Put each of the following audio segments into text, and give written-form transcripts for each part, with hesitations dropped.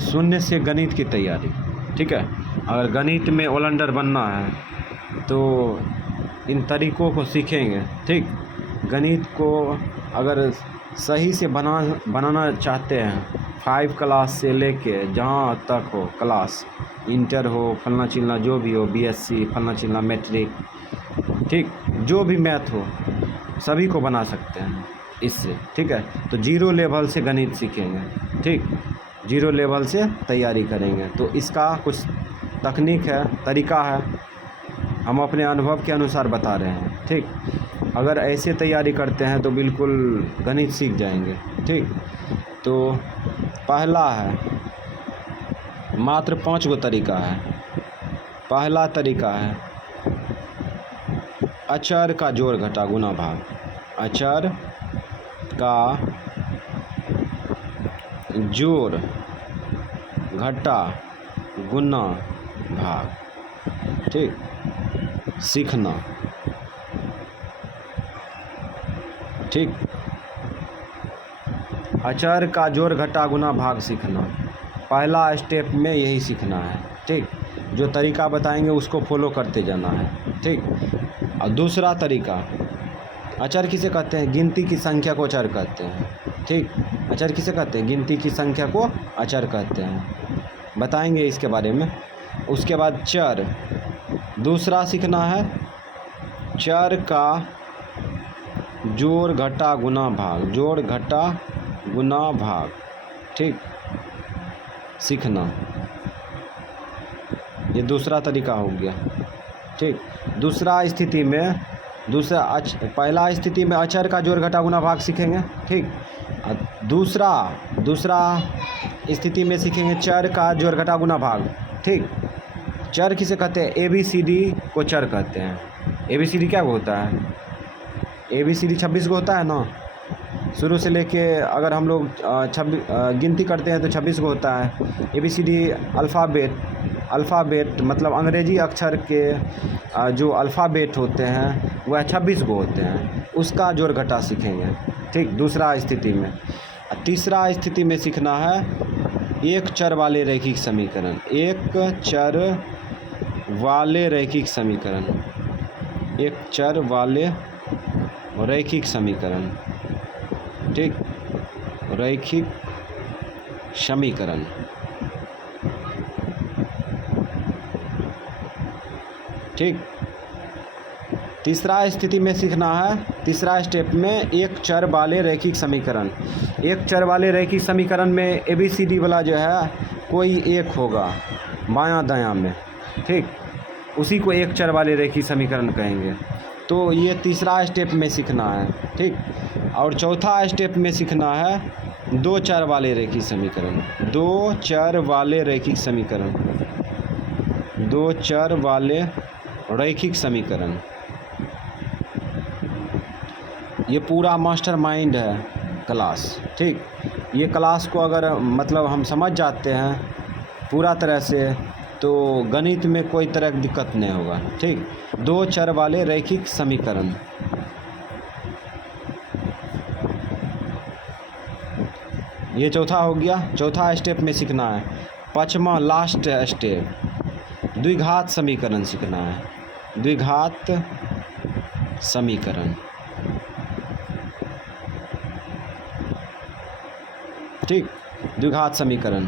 शून्य से गणित की तैयारी। ठीक है, अगर गणित में ऑलराउंडर बनना है तो इन तरीक़ों को सीखेंगे। ठीक, गणित को अगर सही से बनाना चाहते हैं 5 क्लास से लेके जहाँ तक हो क्लास, इंटर हो, फलना चिलना जो भी हो, बीएससी, फलना चिलना मैट्रिक, ठीक, जो भी मैथ हो सभी को बना सकते हैं इससे। ठीक है, तो जीरो लेवल से गणित सीखेंगे। ठीक, जीरो लेवल से तैयारी करेंगे। तो इसका कुछ तकनीक है, तरीका है, हम अपने अनुभव के अनुसार बता रहे हैं। ठीक, अगर ऐसे तैयारी करते हैं तो बिल्कुल गणित सीख जाएंगे। ठीक, तो पहला है, मात्र 5 गो तरीका है। पहला तरीका है अचर का जोड़ घटा गुना भाग। अचर का जोड़ घटा गुना भाग। ठीक, सीखना। ठीक, अचर का जोड़ घटा गुना भाग सीखना, पहला स्टेप में यही सीखना है। ठीक, जो तरीका बताएंगे उसको फॉलो करते जाना है। ठीक, और दूसरा तरीका, अचर किसे कहते हैं? गिनती की संख्या को अचर कहते हैं। ठीक, अचर किसे कहते हैं? गिनती की संख्या को अचर कहते हैं, बताएंगे इसके बारे में। उसके बाद चर, दूसरा सीखना है चर का जोड़ घटा गुना भाग। जोड़ घटा गुना भाग। ठीक, सीखना, ये दूसरा तरीका हो गया। ठीक, दूसरा स्थिति में पहला स्थिति में अचर का जोड़ घटा गुना भाग सीखेंगे। ठीक, दूसरा स्थिति में सीखेंगे चर का जोड़ घटा गुना भाग। ठीक, चर किसे कहते हैं? ABCD को चर कहते हैं। ABCD क्या होता है? ABCD 26 को होता है ना, शुरू से लेके अगर हम लोग गिनती करते हैं तो 26 को होता है। ABCD अल्फ़ाबेट मतलब अंग्रेजी अक्षर के जो अल्फ़ाबेट होते हैं वह 26 को होते हैं, उसका जोड़ घटा सीखेंगे। ठीक, दूसरा स्थिति में। तीसरा स्थिति में सीखना है एक चर वाले रैखिक समीकरण। एक चर वाले रैखिक समीकरण। एक चर वाले रैखिक समीकरण। ठीक, रैखिक समीकरण। ठीक, तीसरा स्थिति में सीखना है, तीसरा स्टेप में एक चर वाले रैखिक समीकरण। एक चर वाले रैखिक समीकरण में ABCD वाला जो है कोई एक होगा बायां दायां में। ठीक, उसी को एक चर वाले रैखिक समीकरण कहेंगे। तो ये तीसरा स्टेप में सीखना है। ठीक, और चौथा स्टेप में सीखना है दो चर वाले रैखिक समीकरण। दो चर वाले रैखिक समीकरण। दो चर वाले रैखिक समीकरण। ये पूरा मास्टरमाइंड है क्लास। ठीक, ये क्लास को अगर मतलब हम समझ जाते हैं पूरा तरह से तो गणित में कोई तरह की दिक्कत नहीं होगा। ठीक, दो चर वाले रैखिक समीकरण। ये चौथा हो गया। चौथा स्टेप में सीखना है, पाँचवा लास्ट स्टेप द्विघात समीकरण सीखना है। द्विघात समीकरण। ठीक, द्विघात समीकरण।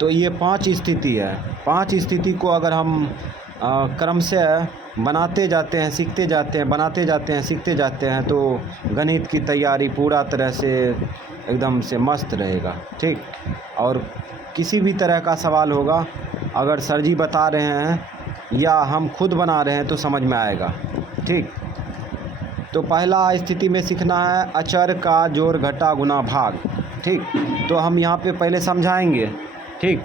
तो ये 5 स्थिति है। 5 स्थिति को अगर हम क्रम से बनाते जाते हैं, सीखते जाते हैं, बनाते जाते हैं, सीखते जाते हैं तो गणित की तैयारी पूरा तरह से एकदम से मस्त रहेगा। ठीक, और किसी भी तरह का सवाल होगा अगर सर जी बता रहे हैं या हम खुद बना रहे हैं तो समझ में आएगा। ठीक, तो पहला स्थिति में सीखना है अचर का जोड़ घटा गुना भाग। ठीक, तो हम यहाँ पे पहले समझाएंगे। ठीक,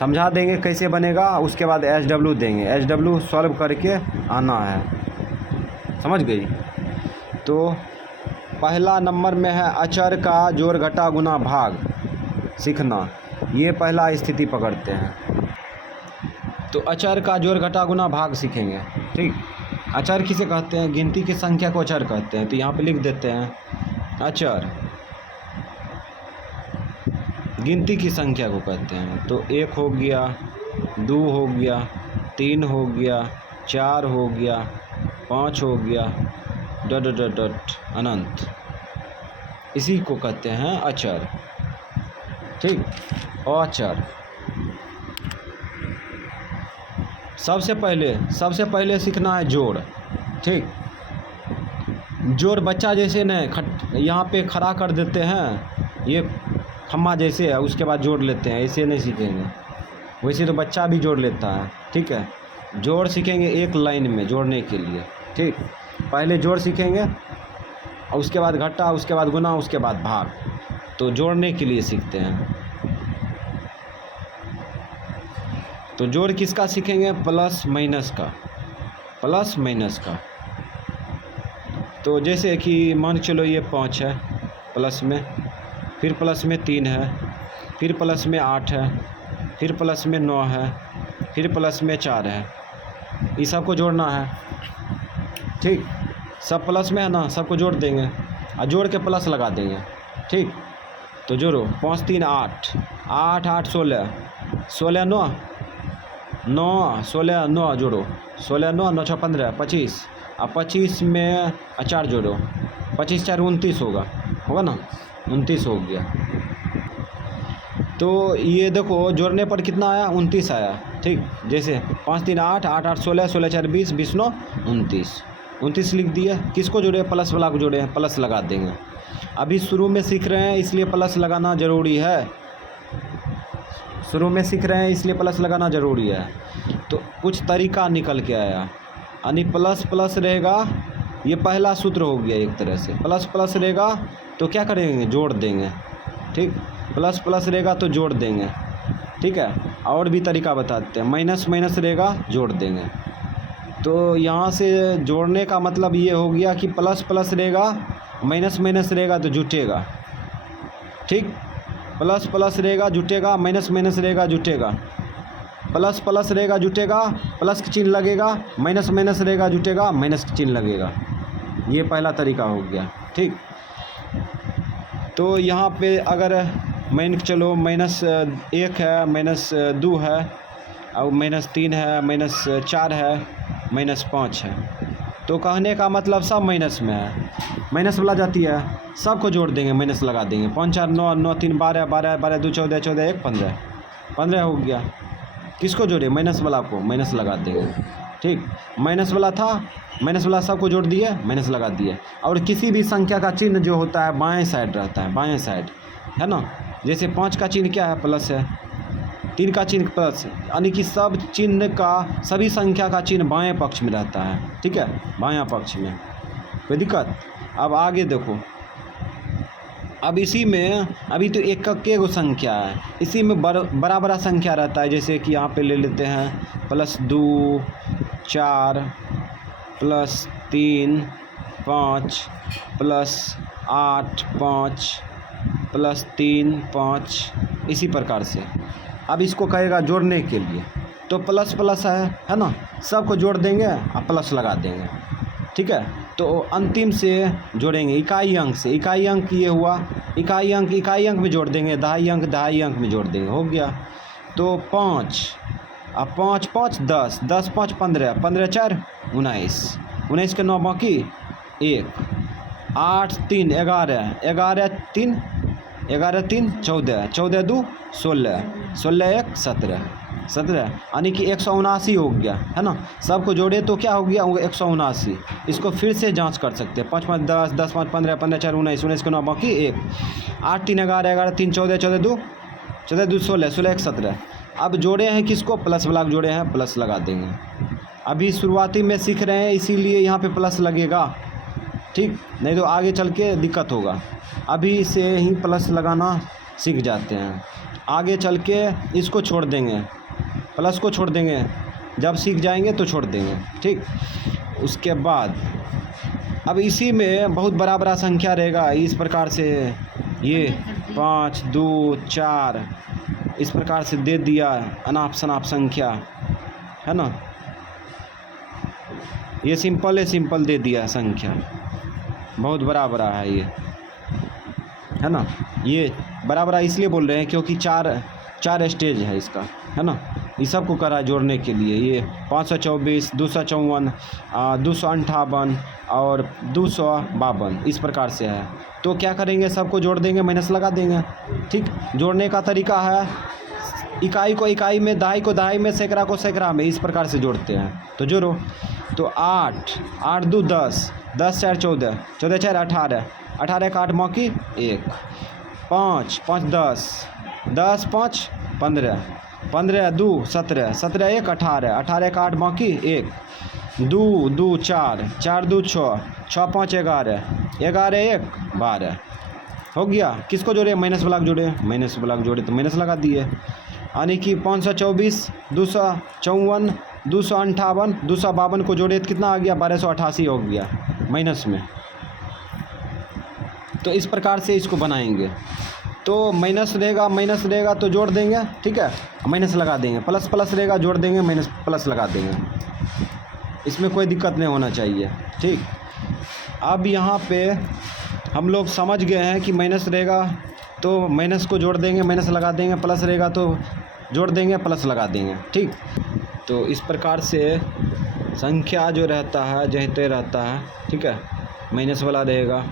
समझा देंगे कैसे बनेगा, उसके बाद SW देंगे। SW सॉल्व करके आना है, समझ गई? तो पहला नंबर में है अचर का जोड़ घटा गुना भाग सीखना। ये पहला स्थिति पकड़ते हैं। तो अचर का जोड़ घटा गुना भाग सीखेंगे। ठीक, अचर किसे कहते हैं? गिनती की संख्या को अचर कहते हैं। तो यहाँ पे लिख देते हैं अचर गिनती की संख्या को कहते हैं। तो 1 हो गया, 2 हो गया, 3 हो गया, 4 हो गया, 5 हो गया, डॉट डॉट डॉट डॉट अनंत। इसी को कहते हैं अचर। ठीक, अचर। सबसे पहले सीखना है जोड़। ठीक, जोड़ बच्चा जैसे न यहाँ पे खड़ा कर देते हैं, ये खम्मा जैसे है, उसके बाद जोड़ लेते हैं, ऐसे नहीं सीखेंगे। वैसे तो बच्चा भी जोड़ लेता है। ठीक है, जोड़ सीखेंगे एक लाइन में जोड़ने के लिए। ठीक, पहले जोड़ सीखेंगे और उसके बाद घटा, उसके बाद गुना, उसके बाद भाग। तो जोड़ने के लिए सीखते हैं। तो जोड़ किसका सीखेंगे? प्लस माइनस का, प्लस माइनस का। तो जैसे कि मान के चलो ये 5 है प्लस में, फिर प्लस में 3 है, फिर प्लस में 8 है, फिर प्लस में 9 है, फिर प्लस में 4 है। ये सबको जोड़ना है। ठीक, सब प्लस में है ना, सबको जोड़ देंगे और जोड़ के प्लस लगा देंगे। ठीक, तो जोड़ो 5 3 8, 8 8 16, 16 9 9, 16 9 जोड़ो, 16 9 9 6 15 25, अब 25 में 4 जोड़ो, 25 4 29 होगा ना, 29 हो गया। तो ये देखो जोड़ने पर कितना आया? 29 आया। ठीक, जैसे 5 3 8, 8 8 16, 16 4 20, 20 9 29, 29 लिख दिए। किसको जोड़े? प्लस वाला को जोड़े हैं, प्लस लगा देंगे। अभी शुरू में सीख रहे हैं इसलिए प्लस लगाना ज़रूरी है। शुरू में सीख रहे हैं इसलिए प्लस लगाना ज़रूरी है। तो कुछ तरीका निकल के आया, यानी प्लस प्लस रहेगा, ये पहला सूत्र हो गया एक तरह से। प्लस प्लस रहेगा तो क्या करेंगे? जोड़ देंगे। ठीक, प्लस प्लस रहेगा तो जोड़ देंगे। ठीक है, और भी तरीका बताते हैं। माइनस माइनस रहेगा, जोड़ देंगे। तो यहाँ से जोड़ने का मतलब ये हो गया कि प्लस प्लस रहेगा, माइनस माइनस रहेगा तो जुटेगा। ठीक, प्लस प्लस रहेगा जुटेगा, माइनस माइनस रहेगा जुटेगा, प्लस प्लस रहेगा जुटेगा, प्लस का चिन्ह लगेगा, माइनस माइनस रहेगा जुटेगा, माइनस का चिन्ह लगेगा। ये पहला तरीका हो गया। ठीक, तो यहाँ पे अगर मान के चलो -1 है, -2 है, और -3 है, -4 है, -5 है, तो कहने का मतलब सब माइनस में है। माइनस वाला जाती है, सबको जोड़ देंगे, माइनस लगा देंगे। 5 4 9 9 3 12 12 12 2 14 14 1 15, 15 हो गया। किसको जोड़े? माइनस वाला को, माइनस लगा देंगे। ठीक, माइनस वाला था, माइनस वाला सबको जोड़ दिए, माइनस लगा दिए। और किसी भी संख्या का चिन्ह जो होता है बाएं साइड रहता है, बाएं साइड, है ना। जैसे 5 का चिन्ह क्या है? प्लस है। 3 का चिन्ह प्लस है, यानी कि सब चिन्ह का, सभी संख्या का चिन्ह बाएं पक्ष में रहता है। ठीक है, बायां पक्ष में, कोई दिक्कत? अब आगे देखो, अब इसी में अभी तो एक गो संख्या है, इसी में बड़ा बड़ा संख्या रहता है। जैसे कि यहाँ पे ले लेते हैं +2 4 +3 5 +8 5 +3 5, इसी प्रकार से। अब इसको कहेगा जोड़ने के लिए, तो प्लस प्लस है ना, सबको जोड़ देंगे और प्लस लगा देंगे। ठीक है, तो अंतिम से जोड़ेंगे इकाई अंक से। इकाई अंक ये हुआ, इकाई अंक में जोड़ देंगे, दहाई अंक में जोड़ देंगे, हो गया। तो 5, अब 5 5 10, 10 5 15, 15 4 19, 19 के 9 बाकी 1, 8 3 11, 11 3 11 3 14, 14 2 16, 16 1 17, 17, यानी कि 179 हो गया, है ना। सबको जोड़े तो क्या हो गया? 179। इसको फिर से जांच कर सकते हैं। 5 5 10, 10 5 15, 15 4 19, 19 के 9 बाकी 1, 8 3 11, 11 3 14, 14 2 16, 16 1 17। अब जोड़े हैं किसको? प्लस वाला जोड़े हैं, प्लस लगा देंगे। अभी शुरुआती में सीख रहे हैं इसीलिए यहाँ पे प्लस लगेगा। ठीक, नहीं तो आगे चल के दिक्कत होगा। अभी से ही प्लस लगाना सीख जाते हैं, आगे चल के इसको छोड़ देंगे, प्लस को छोड़ देंगे। जब सीख जाएंगे तो छोड़ देंगे। ठीक, उसके बाद अब इसी में बहुत बड़ा बड़ा संख्या रहेगा। इस प्रकार से ये 5 2 4 इस प्रकार से दे दिया, अनाप शनाप संख्या, है ना। ये सिंपल दे दिया संख्या, बहुत बड़ा है ये, है ना। ये बराबर इसलिए बोल रहे हैं क्योंकि चार स्टेज है इसका, है ना। इस सब को करा जोड़ने के लिए, ये 524, 254, 258 और 252 इस प्रकार से है। तो क्या करेंगे, सबको जोड़ देंगे, माइनस लगा देंगे। ठीक, जोड़ने का तरीका है इकाई को इकाई में, दहाई को दहाई में, सैकड़ा को सैकड़ा में, इस प्रकार से जोड़ते हैं। तो जोड़ो, तो 8, 8 2 10, 10 4 14, 14 4 18, 18 का 8 मौकी 1, 5 5 10, 10 5 15, 15 2 17, 17 1 18, 18 का 8 मौकी 1, 2 2 4, 4 2 6, 6 5 11, 11 1 12 हो गया। किसको जोड़े, माइनस वाला जोड़े, माइनस वाला जोड़े तो माइनस लगा दिए। यानी कि 524, 254, 258, 252 को जोड़े तो कितना आ गया, 1288 हो गया माइनस में। तो इस प्रकार से इसको बनाएंगे। तो माइनस रहेगा तो जोड़ देंगे, ठीक है, माइनस लगा देंगे, प्लस प्लस रहेगा जोड़ देंगे, माइनस प्लस लगा देंगे। इसमें कोई दिक्कत नहीं होना चाहिए। ठीक, अब यहाँ पे हम लोग समझ गए हैं कि माइनस रहेगा तो माइनस को जोड़ देंगे, माइनस लगा देंगे, प्लस रहेगा तो जोड़ देंगे, प्लस लगा देंगे। ठीक, तो इस प्रकार से संख्या जो रहता है जहते रहता है, ठीक है, माइनस वाला रहेगा।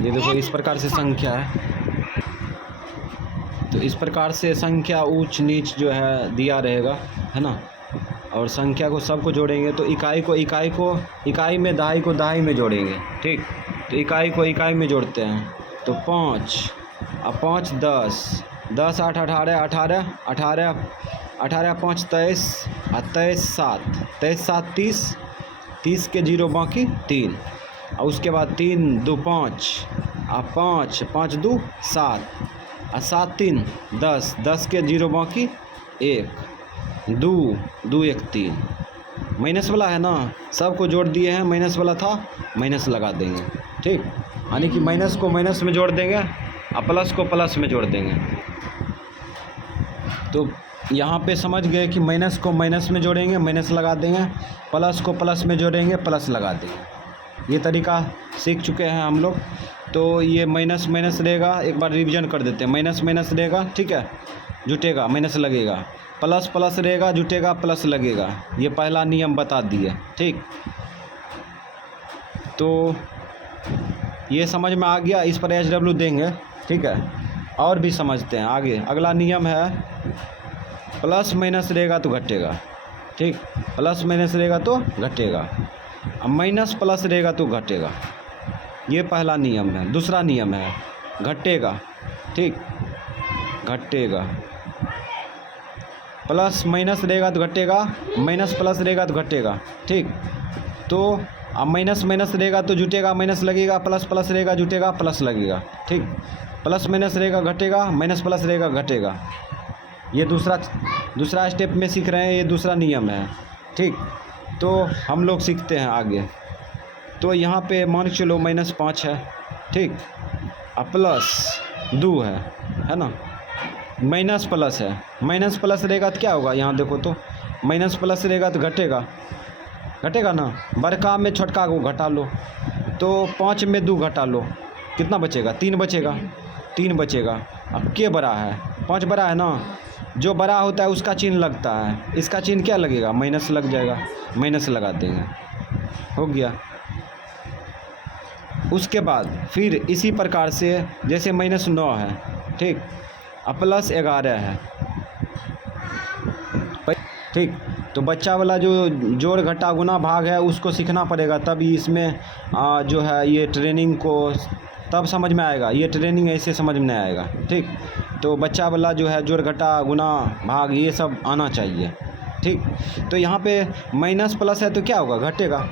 ये देखो इस प्रकार से संख्या है। तो इस प्रकार से संख्या ऊंच नीच जो है दिया रहेगा, है ना। और संख्या को सबको जोड़ेंगे तो इकाई में, दहाई को दहाई में जोड़ेंगे। ठीक, तो इकाई को इकाई में जोड़ते हैं। तो 5 और 5 10, 10 8 18, 18 18, 18 5 23 और 23 7, 23 7 30, 30 के 0 बाकी 3, और उसके बाद 3 2 5 और 5 5 2 7 और 7 3 10, 10 के 0 बाकी 1, 2 2 1 3। माइनस वाला है ना, सबको जोड़ दिए हैं, माइनस वाला था, माइनस लगा देंगे। ठीक, यानी कि माइनस को माइनस में जोड़ देंगे और प्लस को प्लस में जोड़ देंगे। तो यहाँ पे समझ गए कि माइनस को माइनस में जोड़ेंगे, माइनस लगा देंगे, प्लस को प्लस में जोड़ेंगे, प्लस लगा देंगे। ये तरीका सीख चुके हैं हम लोग। तो ये माइनस माइनस रहेगा, एक बार रिवीजन कर देते हैं। माइनस माइनस रहेगा, ठीक है, जुटेगा, माइनस लगेगा, प्लस प्लस रहेगा, जुटेगा, प्लस लगेगा। ये पहला नियम बता दिए। ठीक, तो ये समझ में आ गया, इस पर HW देंगे। ठीक है, और भी समझते हैं आगे। अगला नियम है प्लस माइनस रहेगा तो घटेगा। ठीक, प्लस माइनस रहेगा तो घटेगा, अब माइनस प्लस रहेगा तो घटेगा। ये पहला नियम है। दूसरा नियम है घटेगा। ठीक, घटेगा, प्लस माइनस रहेगा तो घटेगा, माइनस प्लस रहेगा तो घटेगा। ठीक, तो अब माइनस माइनस रहेगा तो जुटेगा, माइनस लगेगा, प्लस प्लस रहेगा जुटेगा, प्लस लगेगा। ठीक, प्लस माइनस रहेगा घटेगा, माइनस प्लस रहेगा घटेगा। ये दूसरा स्टेप में सीख रहे हैं, ये दूसरा नियम है। ठीक, तो हम लोग सीखते हैं आगे। तो यहाँ पे मान के चलो -5 है। ठीक, अब प्लस 2 है ना, माइनस प्लस है, माइनस प्लस रहेगा तो क्या होगा, यहाँ देखो तो माइनस प्लस रहेगा तो घटेगा ना। बड़का में छोटका को घटा लो, तो 5 में 2 घटा लो, कितना बचेगा, 3 बचेगा, 3 बचेगा। अब के बड़ा है, 5 बड़ा है ना, जो बड़ा होता है उसका चिन्ह लगता है, इसका चिन्ह क्या लगेगा, माइनस लग जाएगा, माइनस लगा देंगे, हो गया। उसके बाद फिर इसी प्रकार से जैसे -9 है, ठीक, अब प्लस 11 है। ठीक, तो बच्चा वाला जो जोड़ घटा गुना भाग है उसको सीखना पड़ेगा, तभी इसमें जो है ये ट्रेनिंग को तब समझ में आएगा। ये ट्रेनिंग ऐसे समझ में नहीं आएगा। ठीक, तो बच्चा वाला जो है जोड़ घटा गुना भाग ये सब आना चाहिए। ठीक, तो यहाँ पे माइनस प्लस है तो क्या होगा, घटेगा,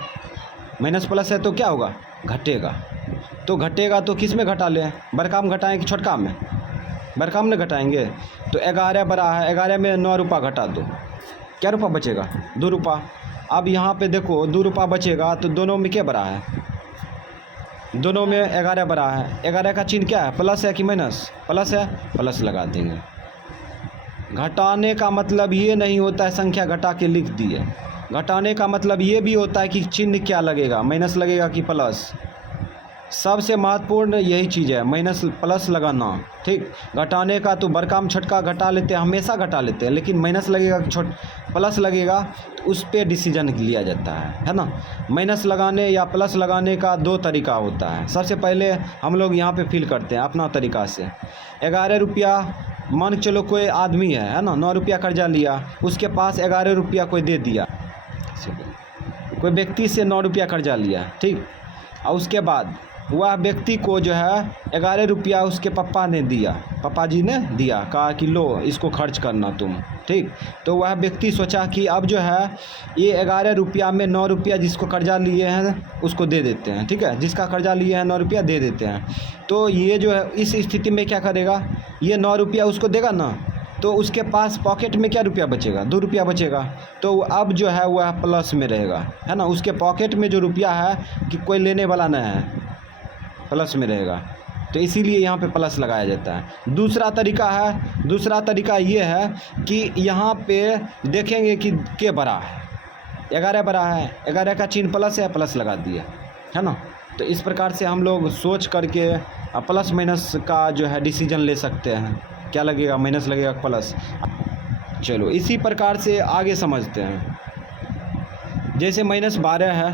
माइनस प्लस है तो क्या होगा, घटेगा। तो घटेगा तो किस में घटा लें, बड़का में घटाएँ कि छोटका में, बड़का में घटाएंगे। तो 11 बड़ा है, 11 में 9 रुपया घटा दो, क्या रुपया बचेगा, 2 रुपया। अब यहाँ पे देखो 2 रुपया बचेगा, तो दोनों में क्या बड़ा है, दोनों में 11 बड़ा है। 11 का चिन्ह क्या है, प्लस है कि माइनस, प्लस है, प्लस लगा देंगे। घटाने का मतलब ये नहीं होता है संख्या घटा के लिख दिए, घटाने का मतलब ये भी होता है कि चिन्ह क्या लगेगा, माइनस लगेगा कि प्लस, सबसे महत्वपूर्ण यही चीज़ है, माइनस प्लस लगाना। ठीक, घटाने का तो बड़का में छोटका घटा लेते हैं, हमेशा घटा लेते हैं, लेकिन माइनस लगेगा कि प्लस लगेगा तो उस पर डिसीजन लिया जाता है ना। माइनस लगाने या प्लस लगाने का दो तरीका होता है। सबसे पहले हम लोग यहाँ पे फिल करते हैं अपना तरीका से। 11 रुपया मान के चलो कोई आदमी है ना, 9 रुपया कर्जा लिया, उसके पास 11 रुपया कोई दे दिया, कोई व्यक्ति से 9 रुपया कर्जा लिया। ठीक, और उसके बाद वह व्यक्ति को जो है 11 रुपया उसके पापा ने दिया, पापा जी ने दिया, कहा कि लो इसको खर्च करना तुम। ठीक, तो वह व्यक्ति सोचा कि अब जो है ये 11 रुपया में 9 रुपया जिसको कर्जा लिए हैं उसको दे देते हैं। ठीक है, जिसका कर्जा लिए हैं 9 रुपया दे देते हैं। तो ये जो है इस स्थिति में क्या करेगा, ये 9 रुपया उसको देगा ना, तो उसके पास पॉकेट में क्या रुपया बचेगा, 2 रुपया बचेगा। तो अब जो है वह प्लस में रहेगा, है ना। उसके पॉकेट में जो रुपया है कि कोई लेने वाला नहीं है, प्लस में रहेगा। तो इसीलिए यहाँ पे प्लस लगाया जाता है। दूसरा तरीका ये है कि यहाँ पे देखेंगे कि के बड़ा है, 11 बड़ा है, 11 का चिन्ह प्लस है, प्लस लगा दिया, है ना। तो इस प्रकार से हम लोग सोच करके प्लस माइनस का जो है डिसीजन ले सकते हैं, क्या लगेगा, माइनस लगेगा प्लस। चलो इसी प्रकार से आगे समझते हैं। जैसे -12 है,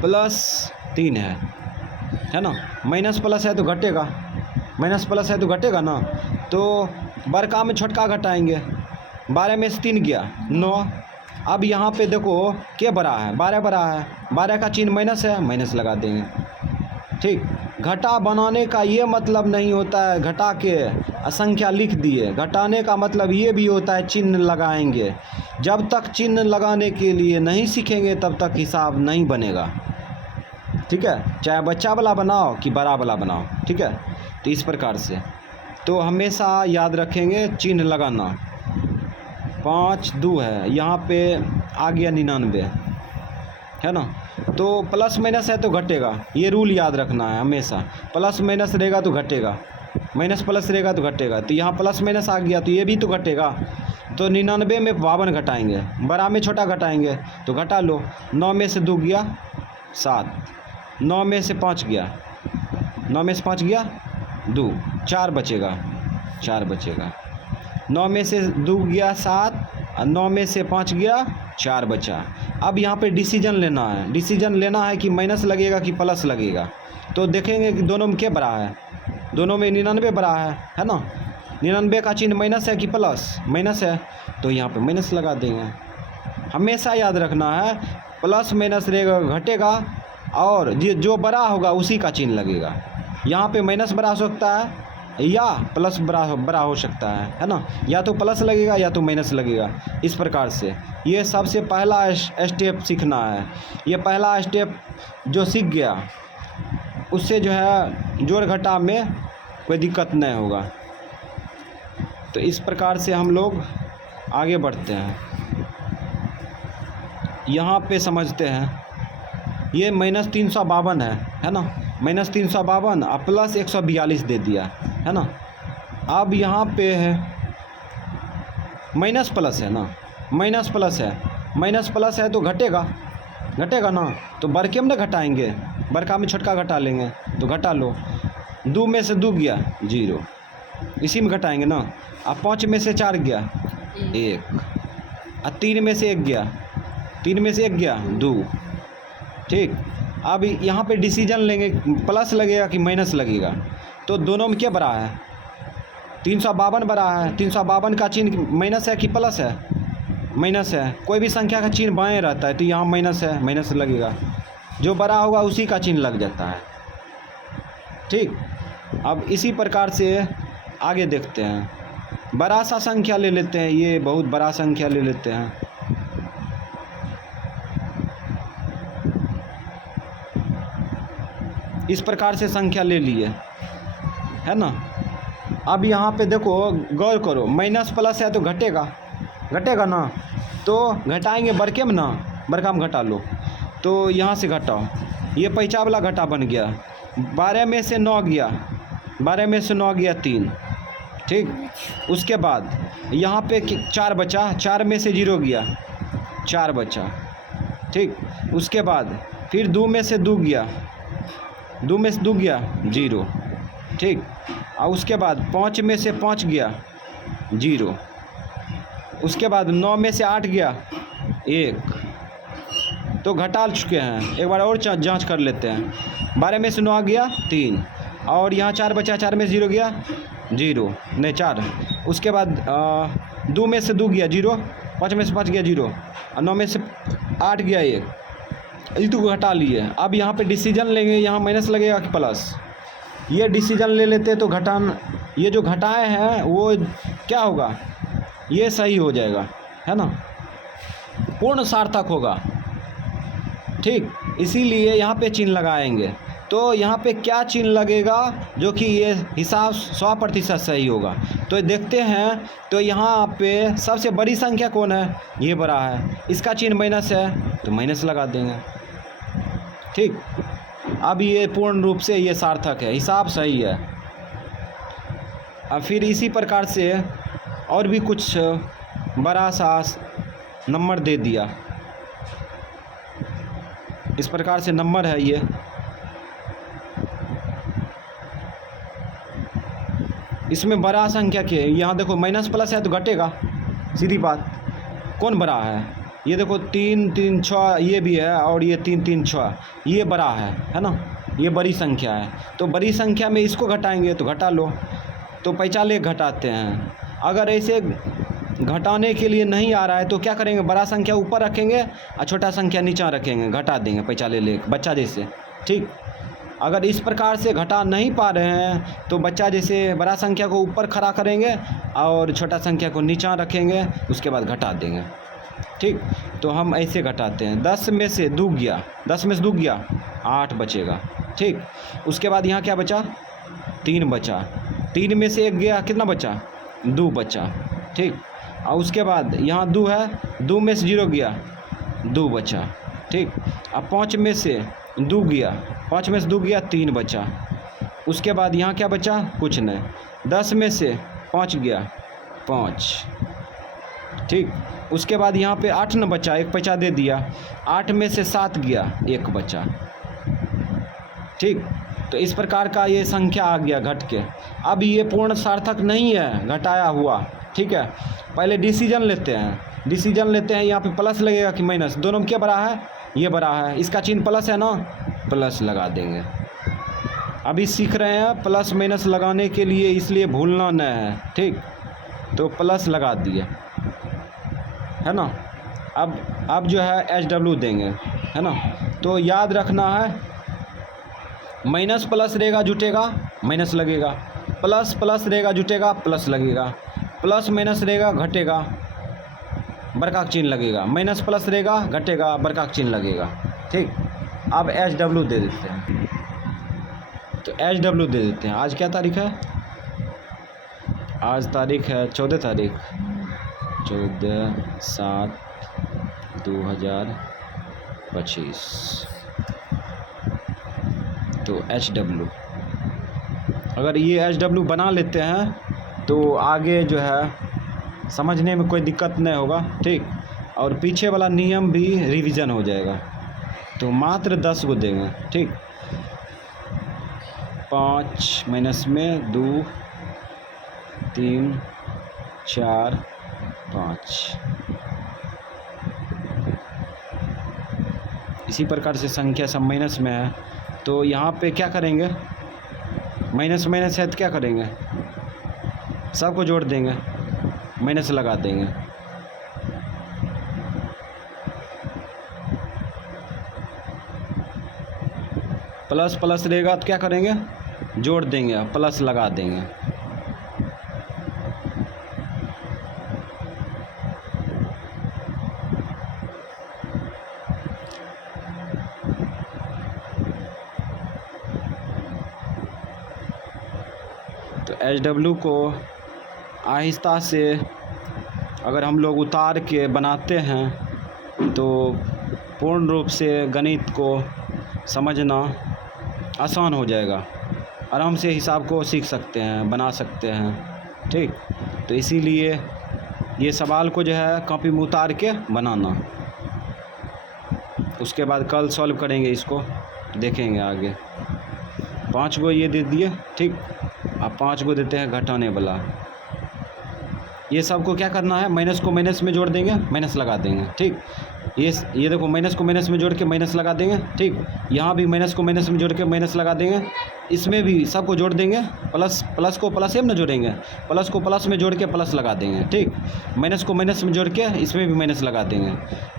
प्लस 3 है ना। माइनस प्लस है तो घटेगा, माइनस प्लस है तो घटेगा ना। तो बड़का में छोटका घटाएंगे, 12 में से 3 गया 9। अब यहाँ पे देखो क्या बड़ा है, 12 बड़ा है, 12 का चिन्ह माइनस है, माइनस लगा देंगे। ठीक, घटा बनाने का ये मतलब नहीं होता है घटा के असंख्या लिख दिए। घटाने का मतलब ये भी होता है चिन्ह लगाएंगे। जब तक चिन्ह लगाने के लिए नहीं सीखेंगे तब तक हिसाब नहीं बनेगा। ठीक है, चाहे बच्चा वाला बनाओ कि बड़ा वाला बनाओ। ठीक है, तो इस प्रकार से तो हमेशा याद रखेंगे चिन्ह लगाना। 5 2 है, यहाँ पे आ गया 99, है ना। तो प्लस माइनस है तो घटेगा, ये रूल याद रखना है हमेशा। प्लस माइनस रहेगा तो घटेगा, माइनस प्लस रहेगा तो घटेगा। तो यहाँ प्लस माइनस आ गया तो ये भी तो घटेगा। तो 99 में 52 घटाएंगे, बड़ा में छोटा घटाएंगे तो घटा लो। 9 में से 2 गया 7, 9 में से 5 गया, 9 में से 5 गया 2, 4 बचेगा, 4 बचेगा। 9 में से 2 गया 7 और 9 में से 5 गया 4 बचा। अब यहाँ पे डिसीजन लेना है कि माइनस लगेगा कि प्लस लगेगा। तो देखेंगे कि दोनों में क्या बड़ा है, दोनों में 99 बड़ा है ना। 99 का चिन्ह माइनस है कि प्लस, माइनस है, तो यहाँ पे माइनस लगा देंगे। हमेशा याद रखना है प्लस माइनस रहेगा घटेगा, और जो बड़ा होगा उसी का चिन्ह लगेगा। यहाँ पे माइनस बड़ा हो सकता है या प्लस बड़ा हो सकता है ना। या तो प्लस लगेगा या तो माइनस लगेगा। इस प्रकार से ये सबसे पहला स्टेप सीखना है। ये पहला स्टेप जो सीख गया उससे जो है जोड़ घटा में कोई दिक्कत नहीं होगा। तो इस प्रकार से हम लोग आगे बढ़ते हैं। यहाँ पे समझते हैं ये -352 है ना। -352 और प्लस 142 दे दिया, है ना। अब यहाँ पे है माइनस प्लस है ना, माइनस प्लस है तो घटेगा ना। तो बड़के में ना घटाएंगे, बड़का में छोटका घटा लेंगे, तो घटा लो। 2 में से 2 गया 0, इसी में घटाएंगे ना। अब 5 में से 4 गया 1, और 3 में से 1 गया, 3 में से 1 गया 2। ठीक, अब यहाँ पे डिसीजन लेंगे प्लस लगेगा कि माइनस लगेगा। तो दोनों में क्या बड़ा है, 352 बड़ा है। 352 का चिन्ह माइनस है कि प्लस है, माइनस है। कोई भी संख्या का चिन्ह बाएं रहता है तो यहाँ माइनस है, माइनस लगेगा। जो बड़ा होगा उसी का चिन्ह लग जाता है। ठीक, अब इसी प्रकार से आगे देखते हैं। बड़ा सा संख्या ले लेते हैं, ये बहुत बड़ा संख्या ले लेते हैं। इस प्रकार से संख्या ले लिए, है ना। अब यहाँ पे देखो गौर करो, माइनस प्लस है तो घटेगा ना। तो घटाएंगे बड़के में ना, बड़का में घटा लो। तो यहाँ से घटाओ, ये पैंचा वाला घटा बन गया। 12 में से 9 गया, 12 में से 9 गया 3। ठीक, उसके बाद यहाँ पे 4 बचा, 4 में से 0 गया 4 बचा। ठीक, उसके बाद फिर 2 में से 2 गया 2 में से 2 गया 0, ठीक। और उसके बाद 5 में से 5 गया 0, उसके बाद 9 में से 8 गया 1, तो घटा चुके हैं। एक बार और जांच कर लेते हैं। 12 में से 9 गया 3, और यहाँ 4 बचा, 4 में से 0 गया 0, नहीं 4। उसके बाद 2 में से 2 गया 0, 5 में से 5 गया 0, और 9 में से 8 गया 1, इस को घटा लिए। अब यहाँ पे डिसीजन लेंगे, यहाँ माइनस लगेगा कि प्लस। ये डिसीजन ले लेते तो ये जो घटाए हैं वो क्या होगा, ये सही हो जाएगा, है ना, पूर्ण सार्थक होगा, ठीक। इसीलिए यहाँ पे चिन्ह लगाएंगे। तो यहाँ पे क्या चिन्ह लगेगा जो कि ये हिसाब 100% सही होगा। तो देखते हैं, तो यहाँ पे सबसे बड़ी संख्या कौन है, ये बड़ा है, इसका चिन्ह माइनस है तो माइनस लगा देंगे, ठीक। अब ये पूर्ण रूप से ये सार्थक है, हिसाब सही है। अब फिर इसी प्रकार से और भी कुछ बड़ा सा नंबर दे दिया, इस प्रकार से नंबर है ये। इसमें बड़ा संख्या के यहाँ देखो माइनस प्लस है तो घटेगा, सीधी बात। कौन बड़ा है, ये देखो 3 3 6 ये भी है, और ये 3 3 6 ये बड़ा है ना, ये बड़ी संख्या है। तो बड़ी संख्या में इसको घटाएंगे तो घटा लो, तो 45 घटाते हैं। अगर ऐसे घटाने के लिए नहीं आ रहा है तो क्या करेंगे, बड़ा संख्या ऊपर रखेंगे और छोटा संख्या नीचा रखेंगे, घटा देंगे 45 बच्चा जैसे, ठीक। अगर इस प्रकार से घटा नहीं पा रहे हैं तो बच्चा जैसे बड़ा संख्या को ऊपर खड़ा करेंगे और छोटा संख्या को नीचा रखेंगे, उसके बाद घटा देंगे, ठीक। तो हम ऐसे घटाते हैं। 10 में से 2 गया, 10 में से 2 गया 8 बचेगा, ठीक। उसके बाद यहाँ क्या बचा, 3 बचा। 3 में से 1 गया, कितना बचा, 2 बचा, ठीक। और उसके बाद यहाँ 2 है, 2 में से 0 गया 2 बचा, ठीक। अब 5 में से 2 गया, 5 में से 2 गया 3 बचा। उसके बाद यहाँ क्या बचा, कुछ नहीं। 10 में से 5 गया 5, ठीक। उसके बाद यहाँ पे 8 न बचा, 1 बचा दे दिया। 8 में से 7 गया 1 बचा, ठीक। तो इस प्रकार का ये संख्या आ गया घट के। अब ये पूर्ण सार्थक नहीं है घटाया हुआ, ठीक है। पहले डिसीजन लेते हैं, डिसीजन लेते हैं। यहाँ पे प्लस लगेगा कि माइनस, दोनों में क्या बड़ा है, ये बड़ा है, इसका चिन्ह प्लस है ना, प्लस लगा देंगे। अभी सीख रहे हैं प्लस माइनस लगाने के लिए, इसलिए भूलना न है, ठीक। तो प्लस लगा दिए, है ना। अब जो है HW देंगे, है ना। तो याद रखना है, माइनस प्लस रहेगा जुटेगा माइनस लगेगा, प्लस प्लस रहेगा जुटेगा प्लस लगेगा, प्लस माइनस रहेगा घटेगा बड़का चिन्ह लगेगा, माइनस प्लस रहेगा घटेगा बड़का चिन्ह लगेगा, ठीक। अब HW दे देते हैं, तो HW दे देते हैं। आज क्या तारीख है, आज तारीख है 14 तारीख, 14/7/2025। तो HW, अगर ये HW बना लेते हैं तो आगे जो है समझने में कोई दिक्कत नहीं होगा, ठीक। और पीछे वाला नियम भी रिवीजन हो जाएगा। तो मात्र 10 को देंगे, ठीक। 5 माइनस में 2 3 4 5। इसी प्रकार से संख्या सब माइनस में है, तो यहाँ पे क्या करेंगे, माइनस माइनस है तो क्या करेंगे, सबको जोड़ देंगे, माइनस लगा देंगे। प्लस प्लस रहेगा तो क्या करेंगे, जोड़ देंगे, प्लस लगा देंगे। तो HW को आहिस्ता से अगर हम लोग उतार के बनाते हैं तो पूर्ण रूप से गणित को समझना आसान हो जाएगा, आराम से हिसाब को सीख सकते हैं, बना सकते हैं, ठीक। तो इसीलिए ये सवाल को जो है कॉपी में उतार के बनाना, उसके बाद कल सॉल्व करेंगे, इसको देखेंगे आगे। 5 गो ये दे दिए, ठीक। अब 5 गो देते हैं घटाने वाला। ये सबको क्या करना है, माइनस को माइनस में जोड़ देंगे, माइनस लगा देंगे, ठीक। ये देखो माइनस को माइनस में जोड़ के माइनस लगा देंगे, ठीक। यहाँ भी माइनस को माइनस में जोड़ के माइनस लगा देंगे। इसमें भी सबको जोड़ देंगे, प्लस को प्लस में जोड़ेंगे, प्लस को प्लस में जोड़ के प्लस लगा देंगे, ठीक। माइनस को माइनस में जोड़ के इसमें भी माइनस लगा देंगे।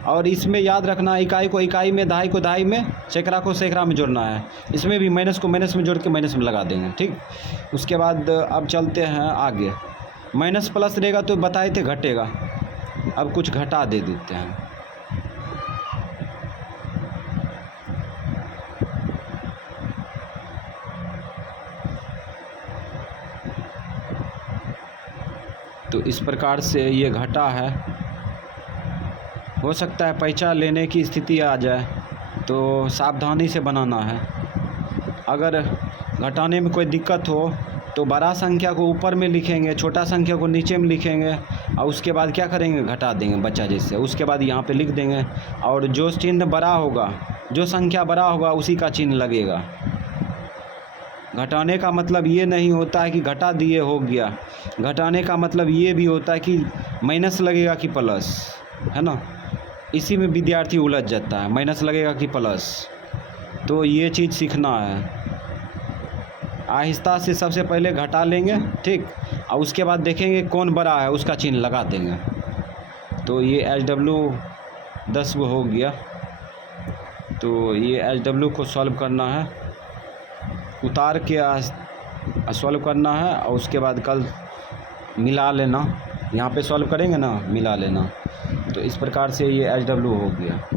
और इसमें याद रखना, इकाई को इकाई में, दहाई को दहाई में, सैकड़ा को सैकड़ा में जोड़ना है। इसमें भी माइनस को माइनस में जोड़ के माइनस में लगा देंगे, ठीक। उसके बाद अब चलते हैं आगे। माइनस प्लस रहेगा तो बताए थे घटेगा, अब कुछ घटा दे देते हैं। तो इस प्रकार से ये घटा है। हो सकता है पहचान लेने की स्थिति आ जाए, तो सावधानी से बनाना है। अगर घटाने में कोई दिक्कत हो तो बड़ा संख्या को ऊपर में लिखेंगे, छोटा संख्या को नीचे में लिखेंगे, और उसके बाद क्या करेंगे, घटा देंगे बच्चा जैसे। उसके बाद यहाँ पे लिख देंगे, और जो चिन्ह बड़ा होगा, जो संख्या बड़ा होगा उसी का चिन्ह लगेगा। घटाने का मतलब ये नहीं होता है कि घटा दिए हो गया। घटाने का मतलब ये भी होता है कि माइनस लगेगा कि प्लस, है ना। इसी में विद्यार्थी उलझ जाता है, माइनस लगेगा कि प्लस। तो ये चीज़ सीखना है। आहिस्ता से सबसे पहले घटा लेंगे, ठीक। और उसके बाद देखेंगे कौन बड़ा है, उसका चिन्ह लगा देंगे। तो ये HW 10 गो हो गया। तो ये HW को सॉल्व करना है, उतार के सॉल्व करना है, और उसके बाद कल मिला लेना। यहाँ पे सॉल्व करेंगे ना, मिला लेना। तो इस प्रकार से ये HW हो गया।